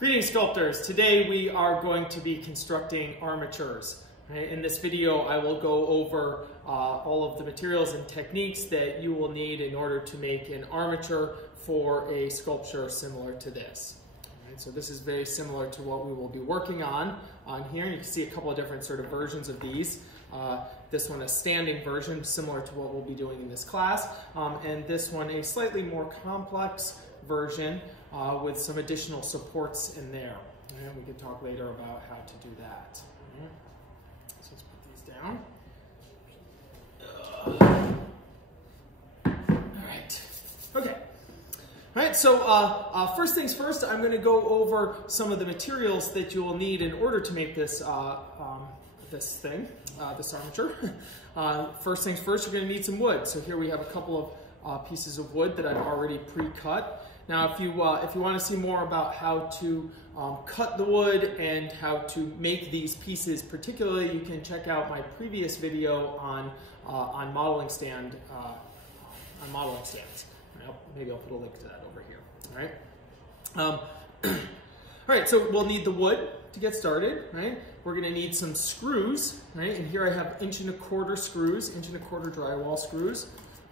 Greetings, sculptors. Today we are going to be constructing armatures. In this video, I will go over all of the materials and techniques that you will need in order to make an armature for a sculpture similar to this. So this is very similar to what we will be working on here. And you can see a couple of different sort of versions of these. This one a standing version, similar to what we'll be doing in this class. And this one a slightly more complex version with some additional supports in there. And we can talk later about how to do that. So let's put these down. All right. Okay. All right, so first things first, I'm going to go over some of the materials that you will need in order to make this this armature. First things first, you're going to need some wood. So here we have a couple of pieces of wood that I've already pre-cut. Now, if you want to see more about how to cut the wood and how to make these pieces particularly, you can check out my previous video on modeling stands. Maybe I'll put a link to that over here. All right. All right. So we'll need the wood to get started. Right. We're going to need some screws. Right. And here I have 1¼ inch screws, 1¼ inch drywall screws.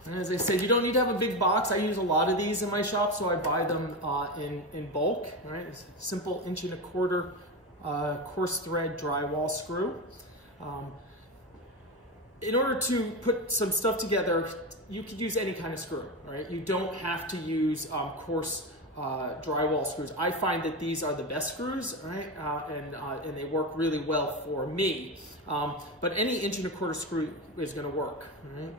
And as I said, you don't need to have a big box. I use a lot of these in my shop, so I buy them in bulk. Right. It's a simple 1¼ inch coarse thread drywall screw. In order to put some stuff together, you could use any kind of screw, right? You don't have to use coarse drywall screws. I find that these are the best screws, right? And they work really well for me. But any 1¼ inch screw is going to work, right?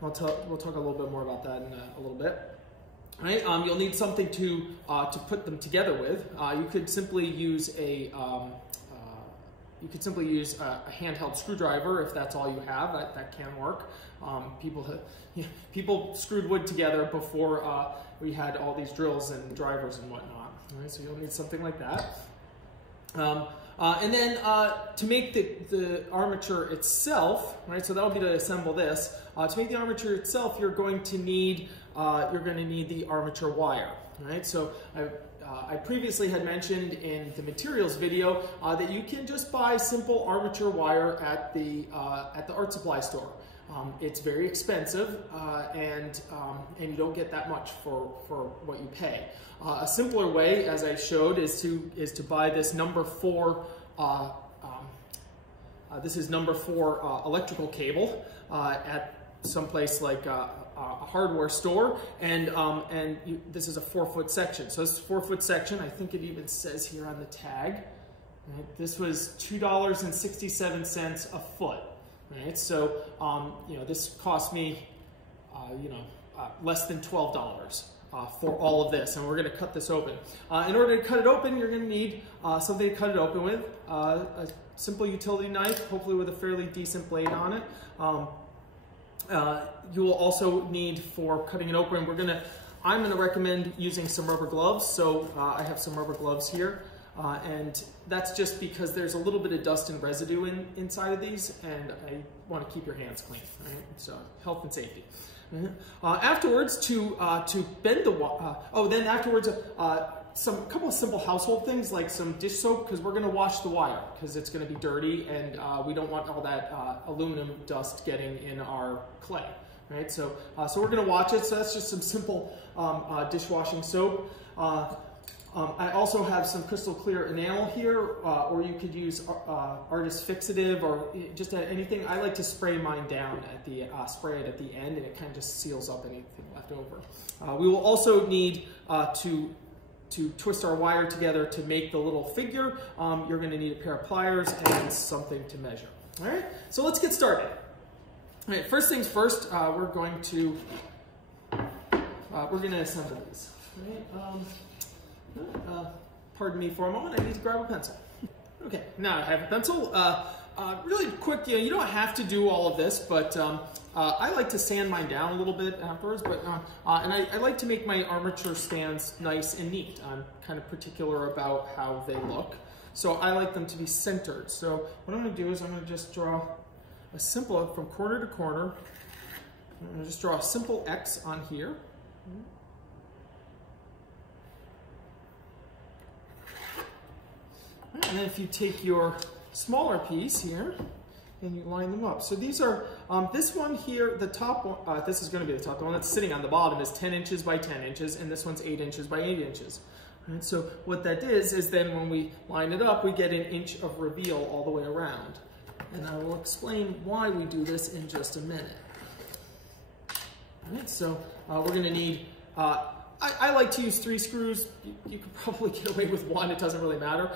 We'll talk a little bit more about that in a little bit. All right? You'll need something to put them together with. You could simply use a handheld screwdriver if that's all you have. That can work. People screwed wood together before we had all these drills and drivers and whatnot. All right, so you'll need something like that. And then to make the armature itself, right? So that'll be to assemble this. To make the armature itself, you're going to need the armature wire, right? So I previously had mentioned in the materials video that you can just buy simple armature wire at the art supply store. It's very expensive and you don't get that much for what you pay. A simpler way, as I showed, is to buy this number 4. This is number 4 electrical cable at someplace like a hardware store, and this is a 4-foot section. So this is a 4-foot section. I think it even says here on the tag. Right? This was $2.67 a foot. Right? So this cost me less than $12 for all of this, and we're going to cut this open. In order to cut it open, you're going to need something to cut it open with. A simple utility knife, hopefully with a fairly decent blade on it. You will also need, for cutting it open, I'm going to recommend using some rubber gloves. So I have some rubber gloves here, and that's just because there's a little bit of dust and residue inside of these, and I want to keep your hands clean, right? So health and safety. Afterwards, to bend the then afterwards, a couple of simple household things like some dish soap, because we're going to wash the wire because it's going to be dirty, and we don't want all that aluminum dust getting in our clay, right? So we're going to wash it. So that's just some simple dishwashing soap. I also have some crystal clear enamel here, or you could use artist fixative or just anything. I like to spray mine down spray it at the end, and it kind of just seals up anything left over. We will also need to twist our wire together to make the little figure. You're going to need a pair of pliers and something to measure. All right, so let's get started. All right, first things first, we're going to assemble these. All right, pardon me for a moment. I need to grab a pencil. Okay, now I have a pencil. Really quick, you don't have to do all of this, but I like to sand mine down a little bit afterwards. But and I like to make my armature stands nice and neat. I'm kind of particular about how they look, so I like them to be centered. So what I'm going to do is I'm going to just draw a simple, from corner to corner. I'm going to just draw a simple X on here. And then if you take your smaller piece here and you line them up. So these are, this one here, the top one, this is going to be the top, the one that's sitting on the bottom is 10 inches by 10 inches, and this one's 8 inches by 8 inches. Right, so what that is then when we line it up, we get an inch of reveal all the way around. And I will explain why we do this in just a minute. All right, so we're going to need, I like to use 3 screws. You could probably get away with 1, it doesn't really matter.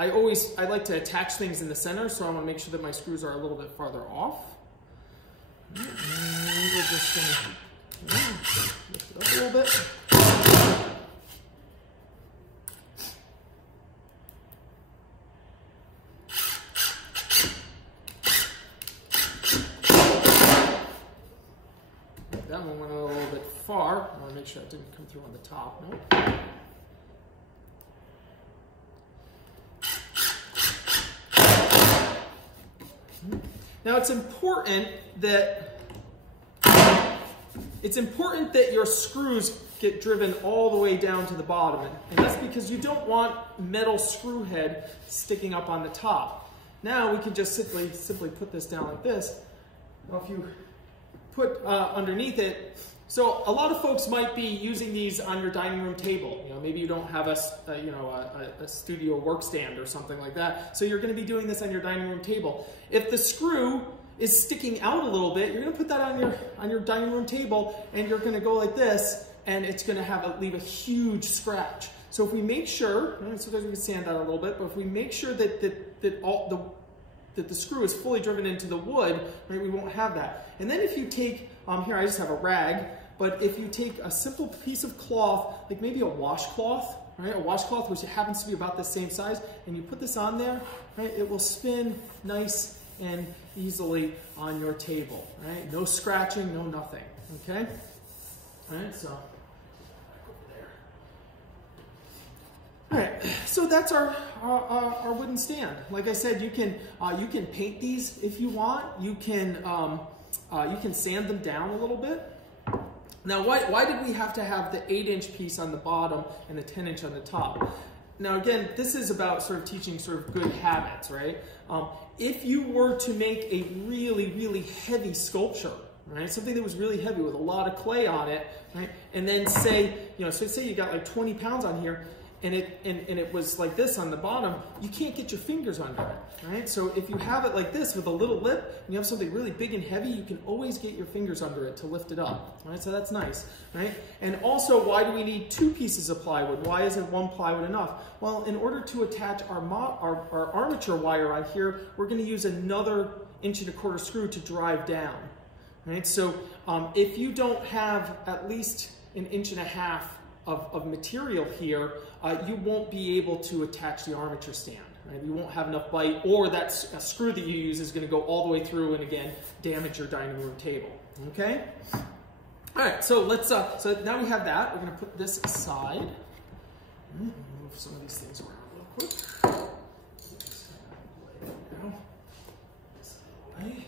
I like to attach things in the center, so I want to make sure that my screws are a little bit farther off. And we're just going to lift it up a little bit. That one went a little bit far. I want to make sure it didn't come through on the top. Nope. Now it's important that your screws get driven all the way down to the bottom, and that's because you don't want metal screw head sticking up on the top. Now we can just simply put this down like this. Now if you put underneath it, so a lot of folks might be using these on your dining room table. You know, maybe you don't have a studio work stand or something like that. So you're going to be doing this on your dining room table. If the screw is sticking out a little bit, you're going to put that on your dining room table, and you're going to go like this, and it's going to leave a huge scratch. So if we make sure, sometimes we can sand that a little bit, but if we make sure that the screw is fully driven into the wood, right, we won't have that. And then if you take, here I just have a rag, but if you take a simple piece of cloth, like maybe a washcloth, right, a washcloth which happens to be about the same size, and you put this on there, right, it will spin nice and easily on your table, right? No scratching, no nothing, okay? All right, so all right, so that's our wooden stand. Like I said, you can paint these if you want. You can sand them down a little bit. Now, why did we have to have the 8-inch piece on the bottom and the 10-inch on the top? Now, again, this is about sort of teaching sort of good habits, right? If you were to make a really, really heavy sculpture, right, something that was really heavy with a lot of clay on it, right, and then say you got like 20 pounds on here, and it was like this on the bottom, you can't get your fingers under it, right? So if you have it like this with a little lip, and you have something really big and heavy, you can always get your fingers under it to lift it up, right? So that's nice, right? And also, why do we need 2 pieces of plywood? Why isn't 1 plywood enough? Well, in order to attach our armature wire on here, we're going to use another 1.25-inch screw to drive down, right? So if you don't have at least 1.5 inches of material here, you won't be able to attach the armature stand. Right? You won't have enough bite, or that screw that you use is going to go all the way through and again damage your dining room table. Okay. All right. So let's. So now we have that. We're going to put this aside. Move some of these things around real quick. There we go. This out of the way.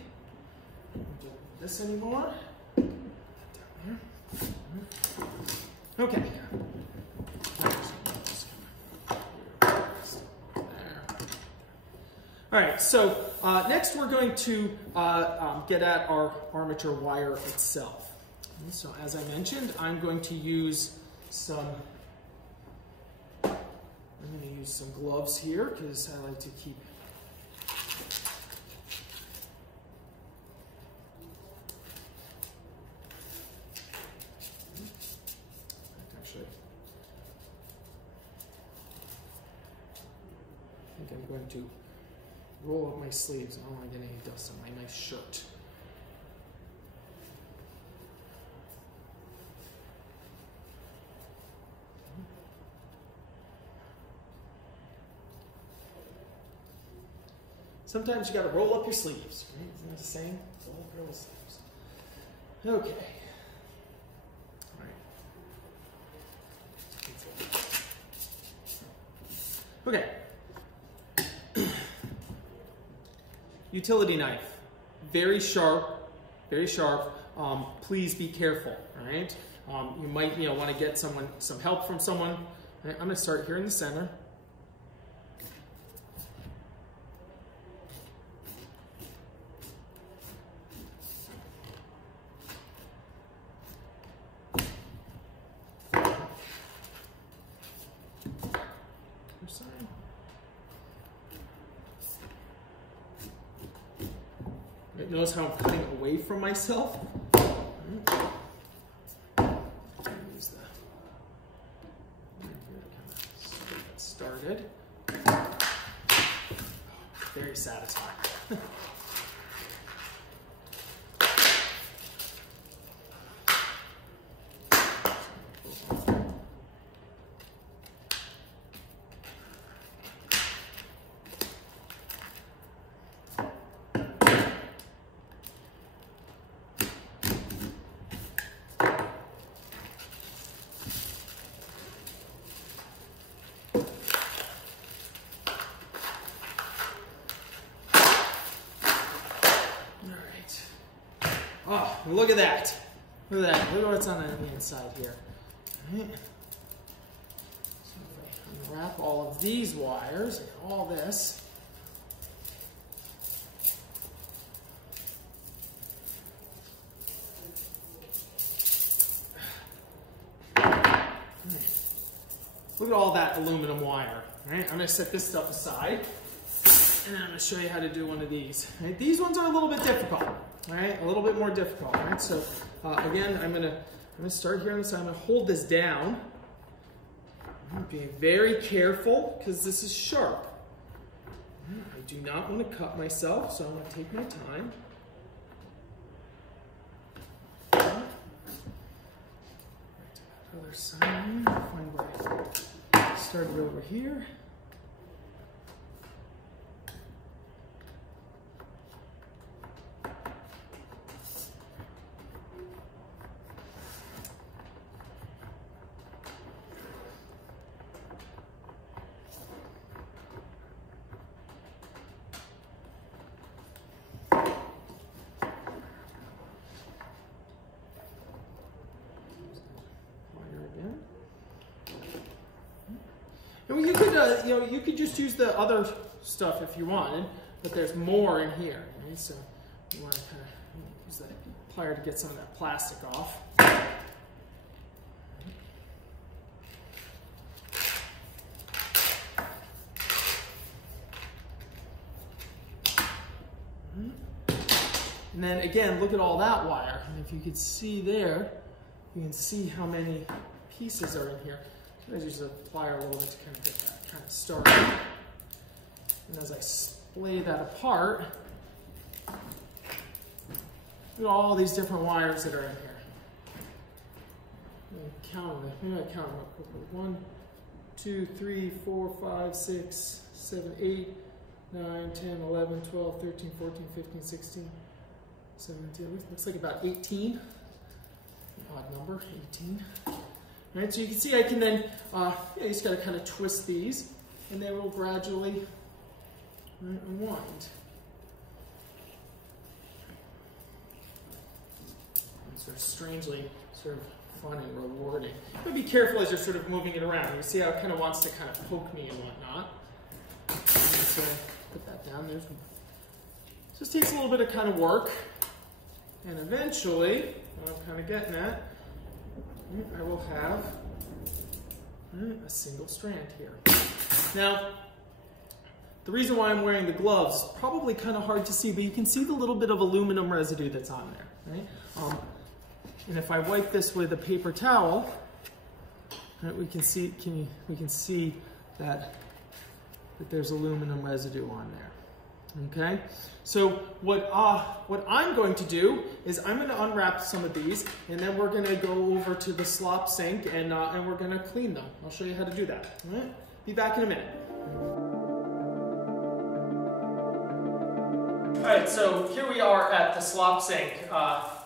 Don't do this anymore. Down there. Okay. All right, so next we're going to get at our armature wire itself. And so as I mentioned, I'm going to use some gloves here because I like to keep I'm going to roll up my sleeves. I don't want to get any dust on my nice shirt. Sometimes you got to roll up your sleeves, right? Isn't that the same? Roll up your sleeves. Okay. All right. Okay. Utility knife, very sharp, very sharp. Please be careful, all right? You might want to get some help from someone. Right? I'm going to start here in the center. Notice how I'm cutting away from myself. Use that. Get started. Very satisfying. Oh, look at that. Look at that. Look at what's on the inside here. All right. So if I unwrap all of these wires and all this. Look at all that aluminum wire. All right, I'm going to set this stuff aside. And then I'm going to show you how to do one of these. All right, these ones are a little bit difficult. All right, a little bit more difficult. All right, so again, I'm gonna start here on this side. I'm gonna hold this down. I'm being very careful because this is sharp. I do not want to cut myself, so I'm gonna take my time. Other side. Find where I started over here. And you could, you could just use the other stuff if you wanted, but there's more in here. Right? So you want to kind of use that plier to get some of that plastic off. And then again, look at all that wire. And if you could see there, you can see how many pieces are in here. I use the plier a little bit to kind of get that kind of started. And as I splay that apart, look at all these different wires that are in here. Count them. Maybe I count them up quickly. 1, 2, 3, 4, 5, 6, 7, 8, 9, 10, 11, 12, 13, 14, 15, 16, 17. Looks like about 18. Odd number, 18. Right, so you can see I can then, you just got to kind of twist these, and they will gradually unwind. And sort of strangely, sort of fun and rewarding. But be careful as you're sort of moving it around. You see how it kind of wants to kind of poke me and whatnot. So put that down there. Just takes a little bit of kind of work, and eventually, what I'm kind of getting at, I will have a single strand here. Now, the reason why I'm wearing the gloves, probably kind of hard to see, but you can see the little bit of aluminum residue that's on there, right? And if I wipe this with a paper towel, right, we can see that there's aluminum residue on there. Okay, so what I'm going to do is I'm going to unwrap some of these, and then we're going to go over to the slop sink and we're going to clean them. I'll show you how to do that. All right, be back in a minute. All right, so here we are at the slop sink.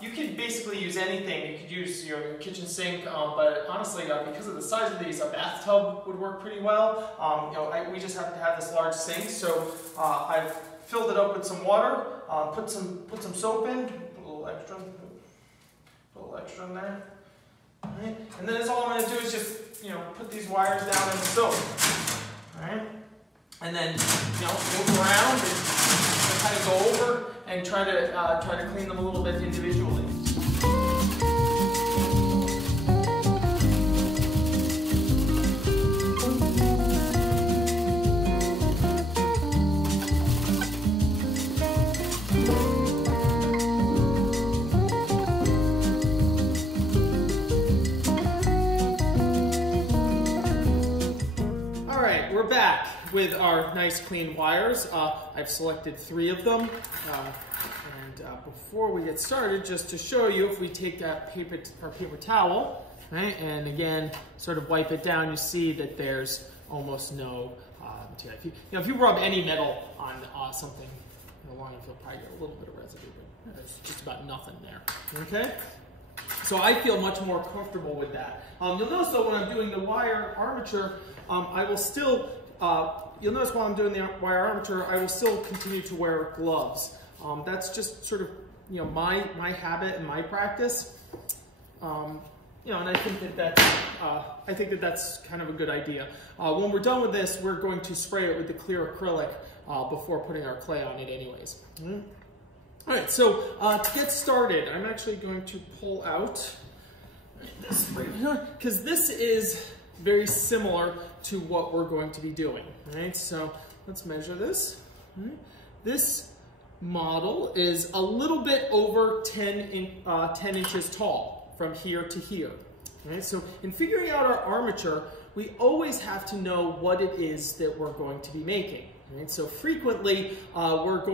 You could basically use anything. You could use your kitchen sink, but honestly, because of the size of these, a bathtub would work pretty well. We just have to have this large sink, so I've filled it up with some water, put some soap in, put a little extra in there. All right, and then all I'm going to do is just put these wires down in the soap. All right, and then move around and kind of go over and try to clean them a little bit individually. we're back with our nice clean wires. I've selected 3 of them. Before we get started, just to show you, if we take our paper towel, right, and again, sort of wipe it down, you see that there's almost no material. If you rub any metal on something long enough, you'll probably get a little bit of residue, but there's just about nothing there, okay? So I feel much more comfortable with that. You'll notice though when I'm doing the wire armature, I will still, you'll notice while I'm doing the wire armature, I will still continue to wear gloves. That's just sort of, my habit and my practice. And I think that's kind of a good idea. When we're done with this, we're going to spray it with the clear acrylic before putting our clay on it anyways. All right, so to get started, I'm actually going to pull out this right here, because this is very similar to what we're going to be doing. Right, so let's measure this. This model is a little bit over 10 inches tall from here to here. Right, so in figuring out our armature, we always have to know what it is that we're going to be making. Right? So frequently, we're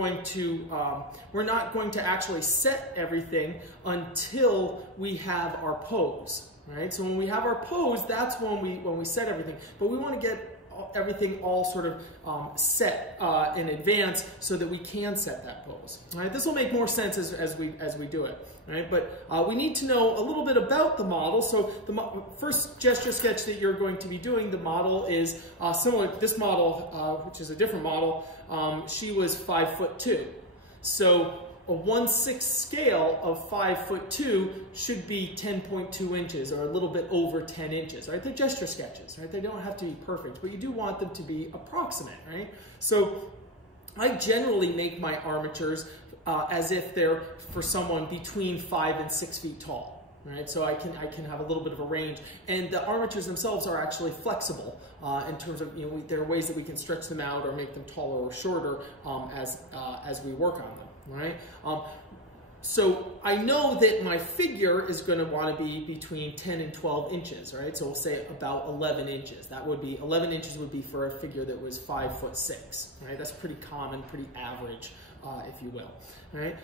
not going to actually set everything until we have our pose. Right? So when we have our pose, that's when we set everything. But we want to get everything all sort of set in advance so that we can set that pose. Right? This will make more sense as we do it. Right? But we need to know a little bit about the model. So the first gesture sketch that you're going to be doing, the model is similar to this model, which is a different model. She was 5'2". So a 1/6 scale of 5'2" should be 10.2 inches, or a little bit over 10 inches. Right? They're gesture sketches. Right? They don't have to be perfect, but you do want them to be approximate. Right? So I generally make my armatures as if they're for someone between 5 and 6 feet tall, right? So I can have a little bit of a range, and the armatures themselves are actually flexible in terms of there are ways that we can stretch them out or make them taller or shorter as we work on them, right? So I know that my figure is going to want to be between 10 and 12 inches, right? So we'll say about 11 inches. That would be 11 inches would be for a figure that was 5'6", right? That's pretty common, pretty average, if you will, right?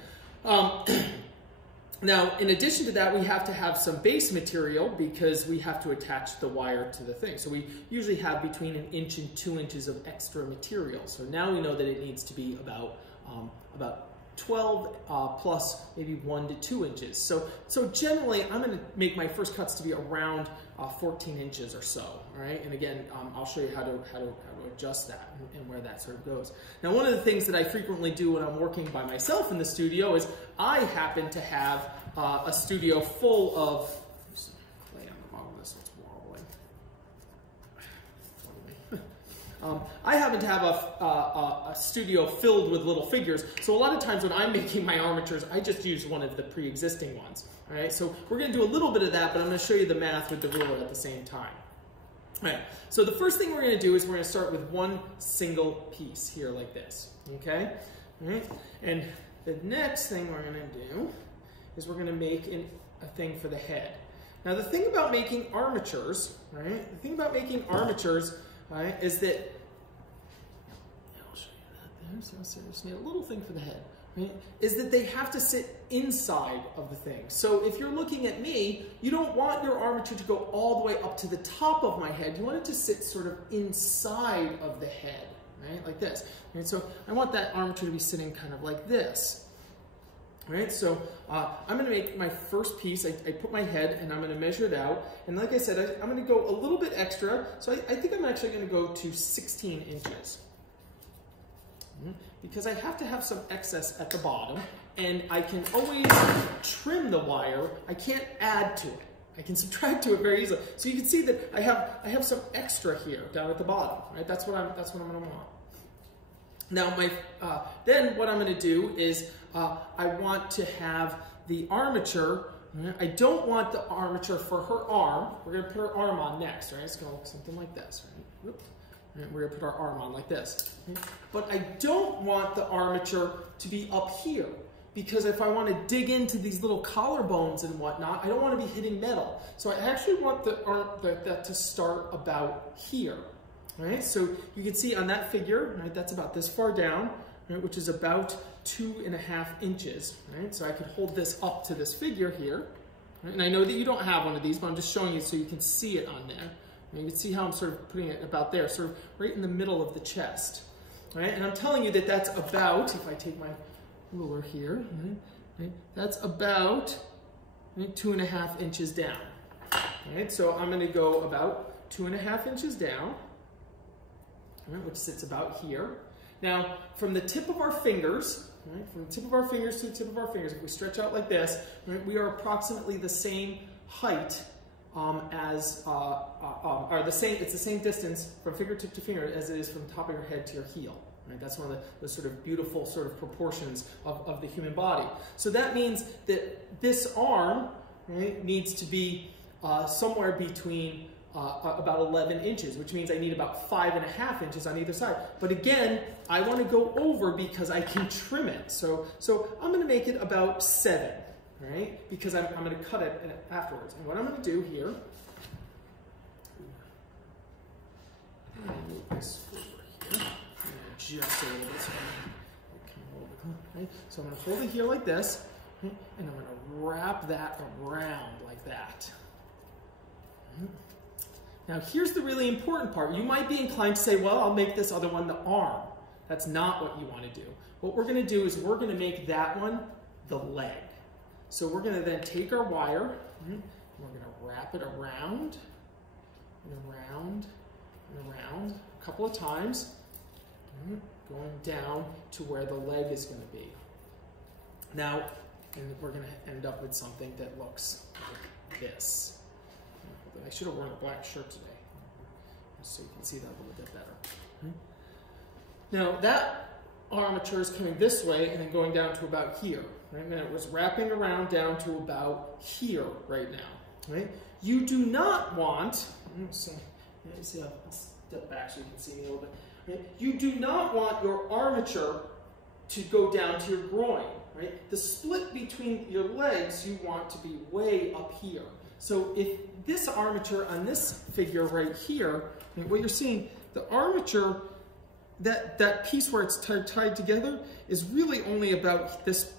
Now, in addition to that, we have to have some base material because we have to attach the wire to the thing. So we usually have between 1 inch and 2 inches of extra material. So now we know that it needs to be about 12 plus maybe 1 to 2 inches. So generally, I'm going to make my first cuts to be around 14 inches or so. All right, and again, I'll show you how to adjust that and where that sort of goes. Now, one of the things that I frequently do when I'm working by myself in the studio is I happen to have a studio full of clay on the bottom of this. It's wobbling. I happen to have a studio filled with little figures, so a lot of times when I'm making my armatures, I just use one of the pre-existing ones. All right, so we're going to do a little bit of that, but I'm going to show you the math with the ruler at the same time. All right, so the first thing we're going to do is we're going to start with one single piece here like this, okay? All right, and the next thing we're going to do is we're going to make a thing for the head. Now, the thing about making armatures, right, right, is that, I'll show you that there, so just need a little thing for the head, right, is that they have to sit inside of the thing. So if you're looking at me, you don't want your armature to go all the way up to the top of my head. You want it to sit sort of inside of the head, right, like this. Right? So I want that armature to be sitting kind of like this. Right, so I'm going to make my first piece. I put my head and I'm going to measure it out. And like I said, I'm going to go a little bit extra. So I think I'm actually going to go to 16 inches. Because I have to have some excess at the bottom. And I can always trim the wire. I can't add to it. I can subtract to it very easily. So you can see that I have some extra here down at the bottom. Right, that's what I'm going to want. Now, then what I'm going to do is I want to have the armature. I don't want the armature for her arm. We're going to put her arm on next. Right? It's going to look something like this. Right? And we're going to put our arm on like this. Right? But I don't want the armature to be up here, because if I want to dig into these little collarbones and whatnot, I don't want to be hitting metal. So I actually want that to start about here. All right, so you can see on that figure, right, that's about this far down, right, which is about 2.5 inches. Right, so I could hold this up to this figure here. Right, and I know that you don't have one of these, but I'm just showing you so you can see it on there. And you can see how I'm sort of putting it about there, sort of right in the middle of the chest. All right, and I'm telling you that that's about, if I take my ruler here, right, that's about 2.5 inches down. All right, so I'm going to go about 2.5 inches down, all right, which sits about here. Now, from the tip of our fingers, right, from the tip of our fingers to the tip of our fingers, if we stretch out like this, right, we are approximately the same height it's the same distance from fingertip to finger as it is from the top of your head to your heel. Right? That's one of the sort of beautiful sort of proportions of the human body. So that means that this arm, right, needs to be somewhere between about 11 inches, which means I need about 5.5 inches on either side. But again, I want to go over because I can trim it. So I'm going to make it about 7, right? Because I'm going to cut it afterwards. And what I'm going to do here, I'm going to move this over here. I'm going to adjust it a little bit so right? So I'm going to hold it here like this, right? And I'm going to wrap that around like that. Right? Now here's the really important part. You might be inclined to say, well, I'll make this other one the arm. That's not what you want to do. What we're going to do is we're going to make that one the leg. So we're going to then take our wire, and we're going to wrap it around, and around, and around a couple of times, going down to where the leg is going to be. Now, and we're going to end up with something that looks like this. I should have worn a black shirt today, so you can see that a little bit better. Now that armature is coming this way and then going down to about here. Right? And it was wrapping around down to about here right now. Right? You do not want, I'll step back so you can see me a little bit. Right? You do not want your armature to go down to your groin. Right? The split between your legs you want to be way up here. So if this armature on this figure right here, what you're seeing, the armature, that piece where it's tied together is really only about this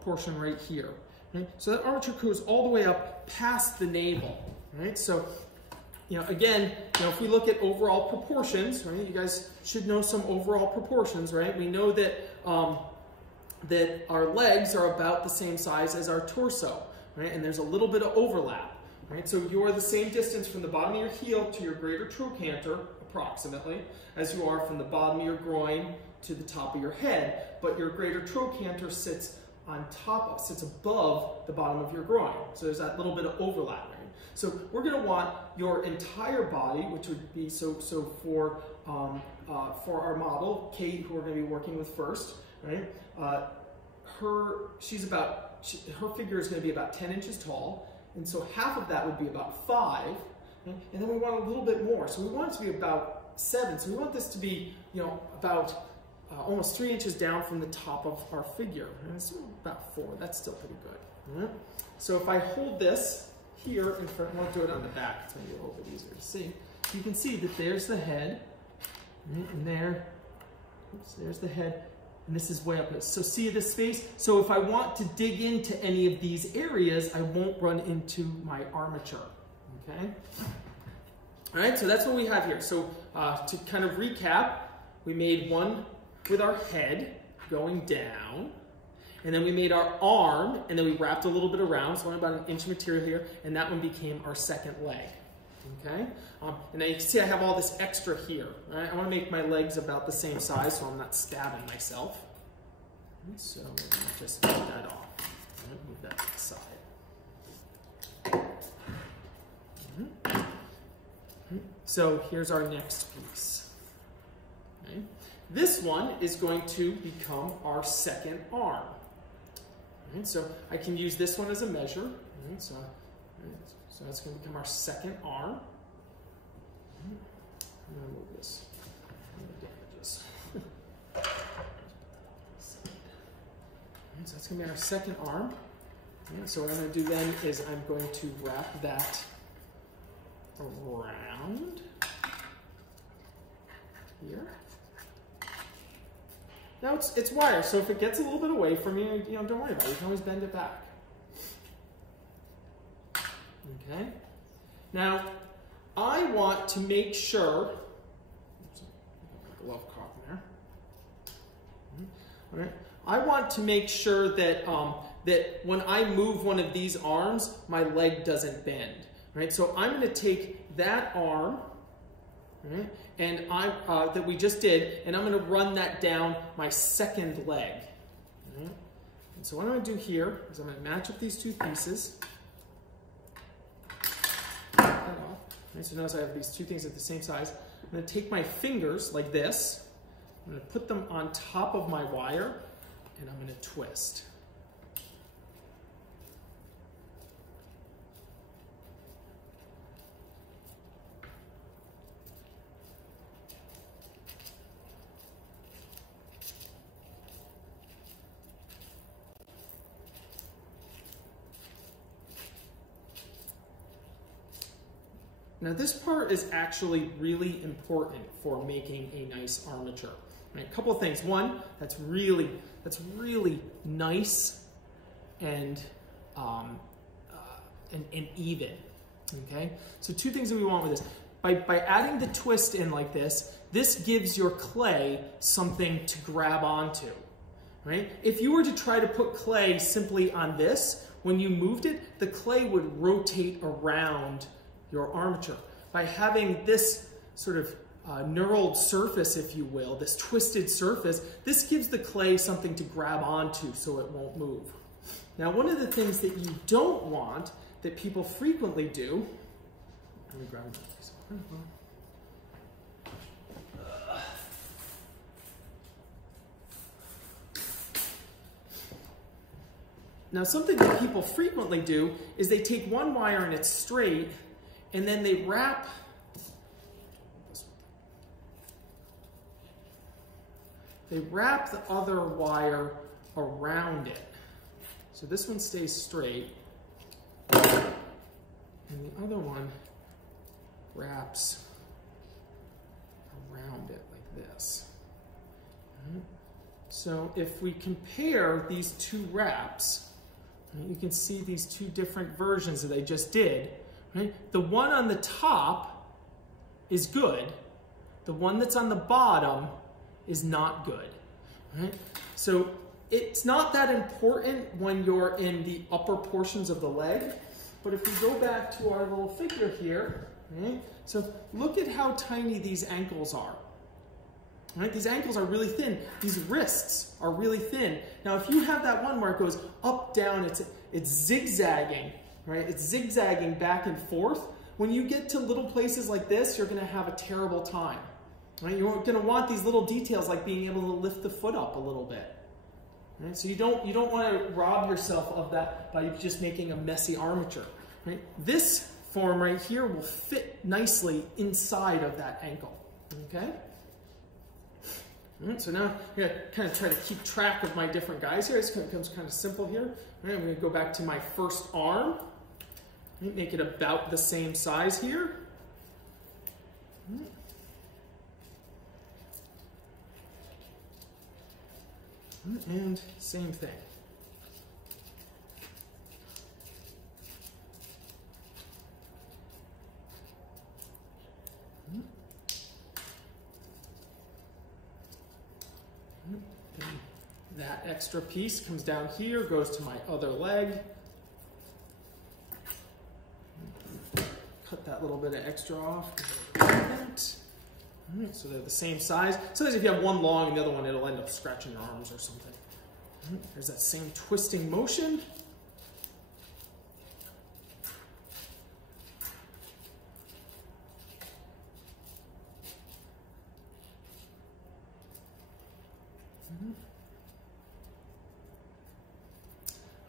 portion right here. Right? So that armature goes all the way up past the navel. Right? So, again, if we look at overall proportions, right? You guys should know some overall proportions, right? We know that that our legs are about the same size as our torso, right? And there's a little bit of overlap. Right, so you are the same distance from the bottom of your heel to your greater trochanter, approximately, as you are from the bottom of your groin to the top of your head. But your greater trochanter sits above the bottom of your groin. So there's that little bit of overlap. Right? So we're going to want your entire body, which would be for our model, Kate, who we're going to be working with first. Right, her figure is going to be about 10 inches tall. And so half of that would be about 5, and then we want a little bit more. So we want it to be about 7. So we want this to be, about almost 3 inches down from the top of our figure. And it's about 4. That's still pretty good. Right? So if I hold this here in front, I won't do it on the back. It's going to be a little bit easier to see. You can see that there's the head, right? And there's the head. And this is way up. So see this space? So if I want to dig into any of these areas, I won't run into my armature, okay? All right, so that's what we have here. So to kind of recap, we made one with our head going down, and then we made our arm, and then we wrapped a little bit around, so only about 1 inch of material here, and that one became our second leg. Okay, and now you can see I have all this extra here. Right? I want to make my legs about the same size so I'm not stabbing myself. And so we're going to just take that off. Right? Move that to the side. So here's our next piece. Okay? This one is going to become our second arm. Right? So I can use this one as a measure. Right? So that's going to become our second arm. I'm going to move this. Damages. So that's going to be our second arm. So what I'm going to do then is I'm going to wrap that around. here. Now it's wire, so if it gets a little bit away from you, don't worry about it. You can always bend it back. Okay. Now, I want to make sure. Oops, my glove caught in there. All right. I want to make sure that that when I move one of these arms, my leg doesn't bend. Right. So I'm going to take that arm. Right, and that we just did, and I'm going to run that down my second leg. Right, and so what I'm going to do here is I'm going to match up these two pieces. Right, so notice I have these two things at the same size. I'm going to take my fingers like this. I'm going to put them on top of my wire, and I'm going to twist. Now this part is actually really important for making a nice armature. Right, a couple of things. One, that's really nice and even. Okay, so two things that we want with this. By adding the twist in like this, this gives your clay something to grab onto. Right? If you were to try to put clay simply on this, when you moved it, the clay would rotate around your armature. By having this sort of knurled surface, if you will, this twisted surface, this gives the clay something to grab onto so it won't move. Now, one of the things that you don't want, that people frequently do, let me grab a piece of Now, something that people frequently do is they take one wire and it's straight, and then they wrap the other wire around it. So this one stays straight, and the other one wraps around it like this. So if we compare these two wraps, you can see these two different versions that I just did. Right? The one on the top is good. The one that's on the bottom is not good. Right? So it's not that important when you're in the upper portions of the leg, but if we go back to our little figure here, right? So look at how tiny these ankles are. Right? These ankles are really thin. These wrists are really thin. Now, if you have that one where it goes up, down, it's zigzagging. Right? It's zigzagging back and forth. When you get to little places like this, you're going to have a terrible time. Right? You're going to want these little details like being able to lift the foot up a little bit. Right? So you don't want to rob yourself of that by just making a messy armature. Right? This form right here will fit nicely inside of that ankle. Okay? All right, so now I'm going to kind of try to keep track of my different guys here. It becomes kind of simple here. All right, I'm going to go back to my first arm. Make it about the same size here. And same thing. And that extra piece comes down here, goes to my other leg. Cut that little bit of extra off. All right, so they're the same size. Sometimes if you have one long and the other one, it'll end up scratching your arms or something. All right, there's that same twisting motion.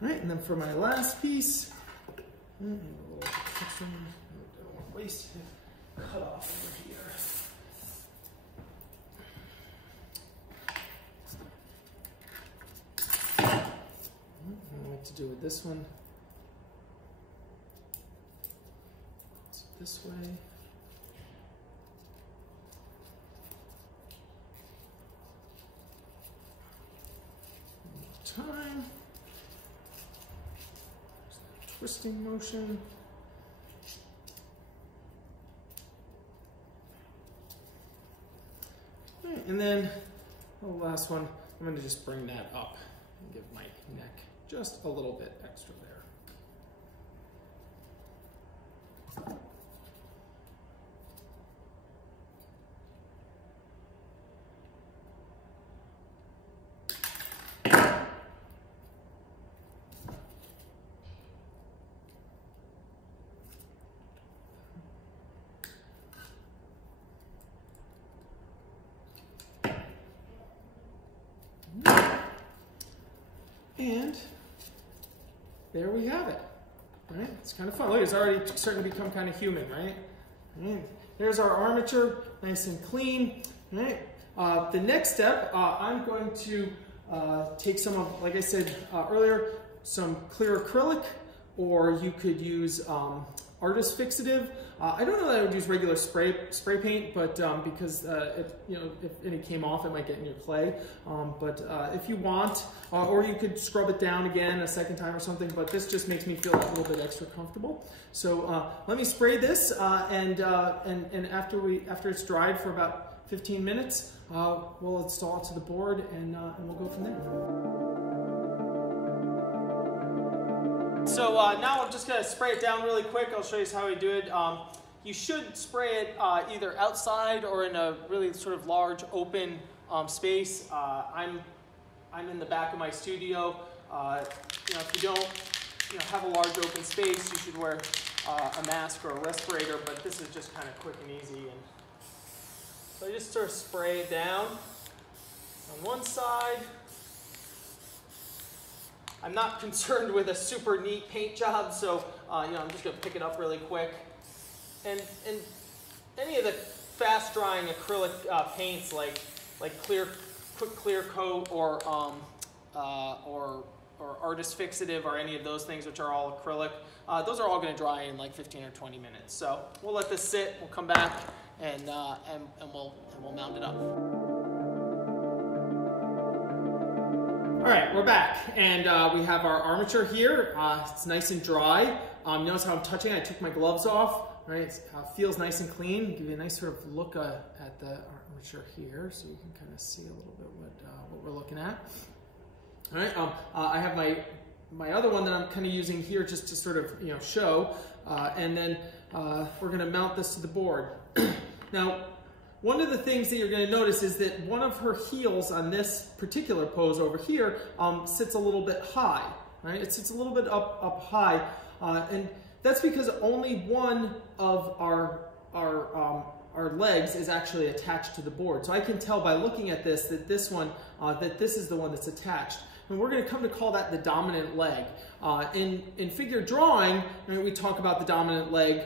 All right, and then for my last piece, a little extra, I don't want to waste it. Cut off over here. What to do with this one? It's this way. time. Twisting motion. Right, and then the last one, I'm going to just bring that up and give my neck just a little bit extra there. And there we have it, right? It's kind of fun. Look, it's already starting to become kind of human, right? There's our armature, nice and clean, right? The next step, I'm going to take some of, like I said earlier, some clear acrylic, or you could use artist fixative. I don't know that I would use regular spray paint, but because if any came off, it might get in your clay. But if you want, or you could scrub it down again a second time or something. But this just makes me feel a little bit extra comfortable. So let me spray this, and after it's dried for about 15 minutes, we'll install it to the board, and we'll go from there. So now I'm just going to spray it down really quick. I'll show you how we do it. You should spray it either outside or in a really sort of large open space. I'm in the back of my studio. If you don't have a large open space, you should wear a mask or a respirator, but this is just kind of quick and easy. And so I just sort of spray it down on one side. I'm not concerned with a super neat paint job, so I'm just going to pick it up really quick. And any of the fast drying acrylic paints like quick clear coat or artist fixative or any of those things, which are all acrylic, those are all going to dry in like 15 or 20 minutes. So we'll let this sit. We'll come back and we'll mount it up. All right, we're back, and we have our armature here. It's nice and dry. Notice how I'm touching. I took my gloves off. Right, it feels nice and clean. Give you a nice sort of look at the armature here, so you can kind of see a little bit what we're looking at. All right, I have my other one that I'm kind of using here just to sort of show, and then we're going to mount this to the board. Now, one of the things that you're going to notice is that one of her heels on this particular pose over here sits a little bit high. Right, it sits a little bit up high, and that's because only one of our legs is actually attached to the board. So I can tell by looking at this that this is the one that's attached. And we're going to come to call that the dominant leg. In figure drawing, we talk about the dominant leg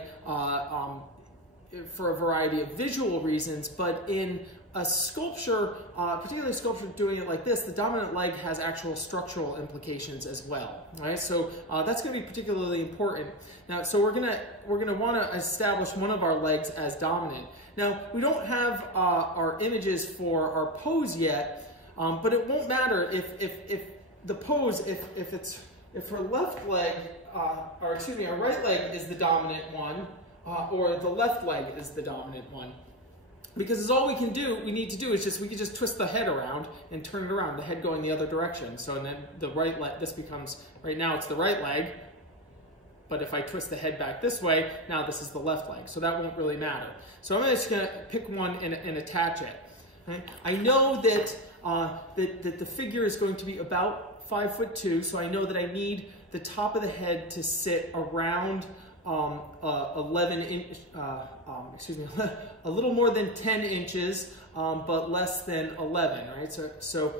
for a variety of visual reasons, but in a sculpture, particularly a sculpture doing it like this, the dominant leg has actual structural implications as well. Right? So that's going to be particularly important. Now, so we're gonna want to establish one of our legs as dominant. Now, we don't have our images for our pose yet, but it won't matter if the pose, if her left leg, or excuse me, our right leg is the dominant one, or the left leg is the dominant one. Because it's all we need to do is we can just twist the head around and turn it around, the head going the other direction. So then the right leg, this becomes, right now it's the right leg, but if I twist the head back this way, now this is the left leg. So that won't really matter. So I'm just gonna pick one and attach it. Right? I know that, that the figure is going to be about 5'2", so I know that I need the top of the head to sit around 11 inch, excuse me, a little more than 10 inches, but less than 11, right? So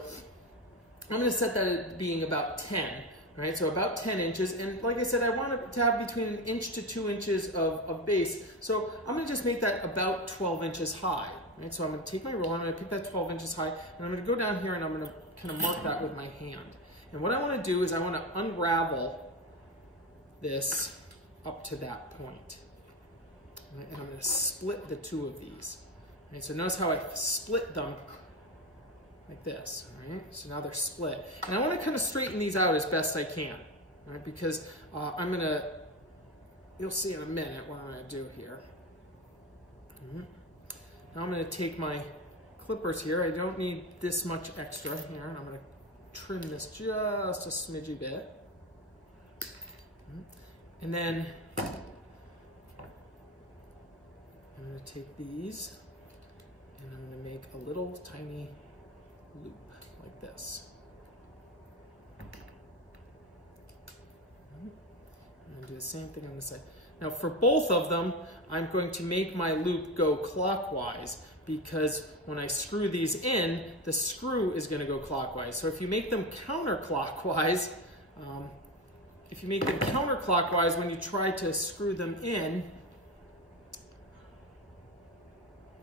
I'm going to set that at being about 10, right? So about 10 inches, and like I said, I want it to have between 1 inch to 2 inches of base, so I'm going to just make that about 12 inches high, right? So I'm going to take my ruler, I'm going to pick that 12 inches high, and I'm going to go down here and I'm going to kind of mark that with my hand. And what I want to do is I want to unravel this up to that point. Right? And I'm going to split the two of these. Right? So notice how I split them like this, right? So now they're split. And I want to kind of straighten these out as best I can, right? Because I'm going to, you'll see in a minute what I'm going to do here. Now I'm going to take my clippers here. I don't need this much extra here. And I'm going to trim this just a smidgy bit. And then I'm going to take these and I'm going to make a little tiny loop like this. I'm going to do the same thing on this side. Now for both of them, I'm going to make my loop go clockwise because when I screw these in, the screw is going to go clockwise. So if you make them counterclockwise, when you try to screw them in,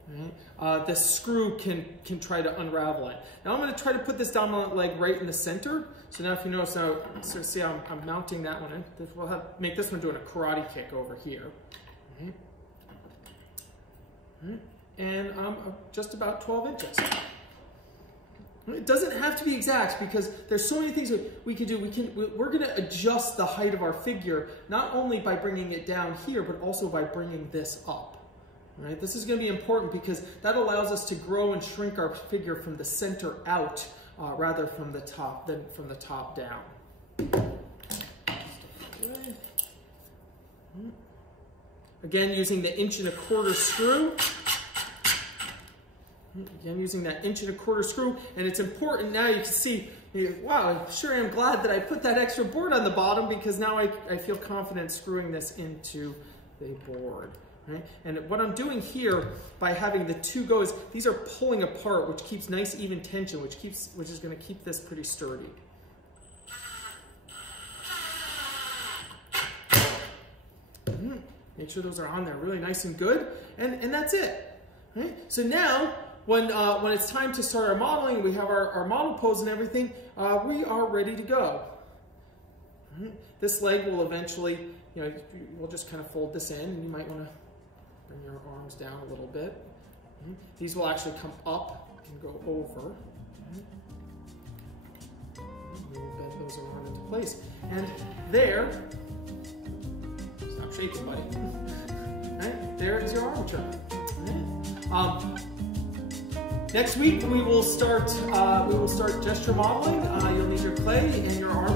right, the screw can try to unravel it. Now I'm going to try to put this dominant leg right in the center. So now if you notice now, so see how I'm mounting that one in. We'll make this one doing a karate kick over here. Right. Right. And I'm just about 12 inches. It doesn't have to be exact because there's so many things we can do. We're going to adjust the height of our figure, not only by bringing it down here, but also by bringing this up. Right? This is going to be important because that allows us to grow and shrink our figure from the center out rather from the top than from the top down. Again, using the 1¼ inch screw. Again, using that 1¼ inch screw, and it's important now. You can see, wow, I sure am glad that I put that extra board on the bottom because now I feel confident screwing this into the board. Right? And what I'm doing here by having the two goes, these are pulling apart, which keeps nice even tension, which is going to keep this pretty sturdy. Make sure those are on there really nice and good, and that's it. Right? So now, when it's time to start our modeling, we have our model pose and everything, we are ready to go. Right? This leg will eventually, we'll just kind of fold this in, and you might want to bring your arms down a little bit. These will actually come up and go over. We'll bend those around into place. And there, stop shaking, buddy. Right? There is your armature. Right? Next week we will start gesture modeling. You'll need your clay and your arm